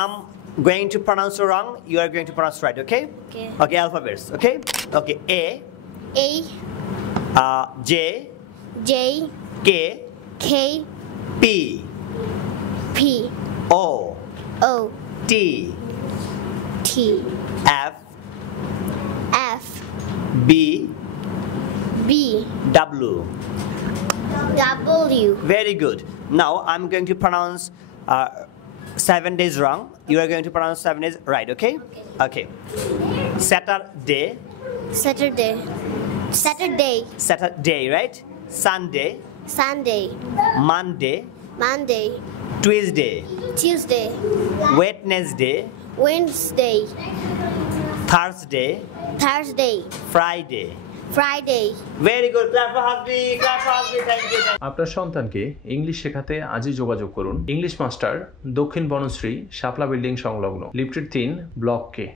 I'm going to pronounce wrong. You are going to pronounce right. Okay. Okay. Okay. Alphabets. Okay. Okay. A. A, J. J, K. K, P. P, O. O, T. T, F. F, B. B, W. W. Very good. Now I'm going to pronounce 7 days wrong. You are going to pronounce 7 days right. Okay. Okay. Saturday. Saturday, Saturday, Saturday, right? Sunday. Sunday, Monday. Monday, Tuesday. Tuesday, Wednesday. Wednesday, Thursday. Thursday, Friday. Friday. Very good. Clap for Hasbi. Clap for Hasbi. Thank you. আপনার সন্তানকে English শেখাতে আজই যোগাযোগ করুন English master, দক্ষিণ বনশ্রী, শাপলা building সংলগ্ন, lifted 3, block কে।